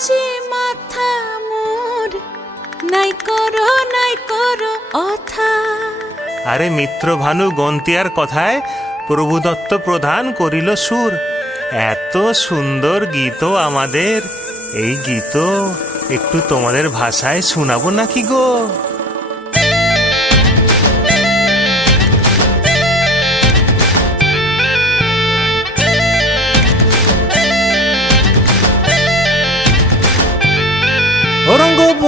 আছে মাথা মোর। নাই করো নাই করো অথা। আরে মিত্র ভানু, গন্তিয়ার কথায় প্রভুদত্ত প্রধান করিল সুর। এত সুন্দর গীত আমাদের। এই গীত একটু তোমাদের ভাষায় শোনাবো নাকি গো?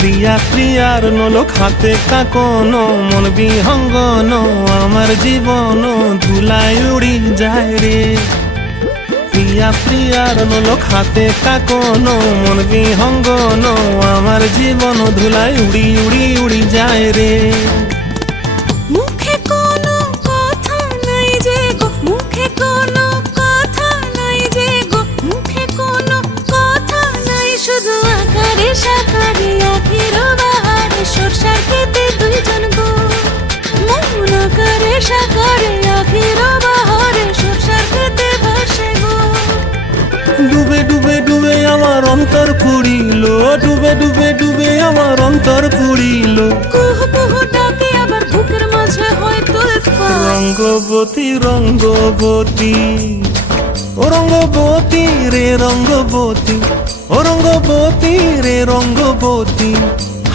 প্রিয়া প্রিয়ার নোলক খাতে কাকন মন বিহঙ্গন, আমার জীবন ধুলায় উড়ি যায় রে। প্রিয়া প্রিয়ার নোলক খাতে কাকন মন বিহঙ্গন, আমার জীবন ধুলায় উড়ি উড়ি উড়ি যায় রে। আকারে সাকারে আখির বাহারে সরষার খেতে ভাসে গো। ডুবে ডুবে ডুবে আমার অন্তর পুড়িল ডুবে ডুবে ডুবে আমার অন্তর পুড়িল। কুহ কুহ ডাকে আবার বুকের মাঝে হয় তুলপা রঙ্গবতী রঙ্গবতী ও রঙ্গবতী রে রঙ্গবতী ও রঙ্গবতী রে রঙ্গবতী।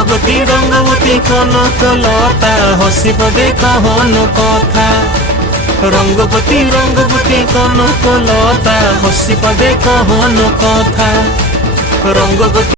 রঙ্গবতী রঙ্গবতী কনক লতা, হসিব দেখহন কথা। রঙ্গবতী রঙ্গবতী কনক লতা, হসিব দেখহন কথা। রঙ্গবতী